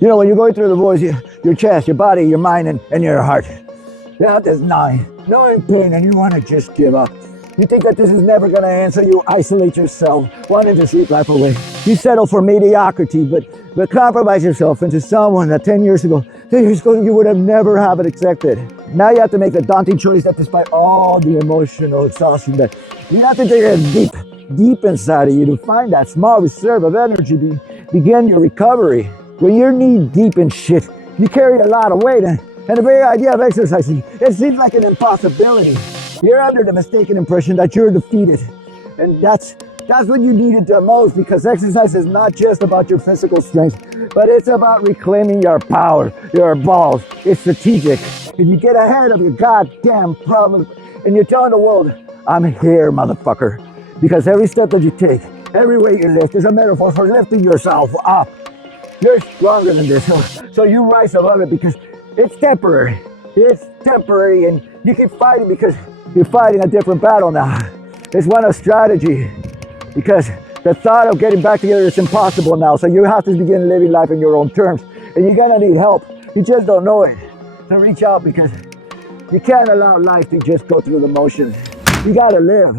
You know, when you're going through the voice, your chest, your body, your mind, and your heart. You have this gnawing pain, and you want to just give up. You think that this is never going to answer. You isolate yourself, wanting to sleep life away. You settle for mediocrity, but compromise yourself into someone that 10 years ago, you would have never have it accepted. Now you have to make the daunting choice that despite all the emotional exhaustion, that you have to dig deep inside of you to find that small reserve of energy to begin your recovery. When you're knee deep in shit, you carry a lot of weight, and the very idea of exercising, it seems like an impossibility. You're under the mistaken impression that you're defeated. And that's what you needed the most, because exercise is not just about your physical strength, but it's about reclaiming your power, your balls. It's strategic. If you get ahead of your goddamn problems and you're telling the world, I'm here, motherfucker. Because every step that you take, every weight you lift is a metaphor for lifting yourself up. You're stronger than this, so you rise above it, because it's temporary. It's temporary, and you keep fighting because you're fighting a different battle now. It's one of strategy, because the thought of getting back together is impossible now, so you have to begin living life in your own terms, and you're gonna need help. You just don't know it. So reach out, because you can't allow life to just go through the motions. You gotta live.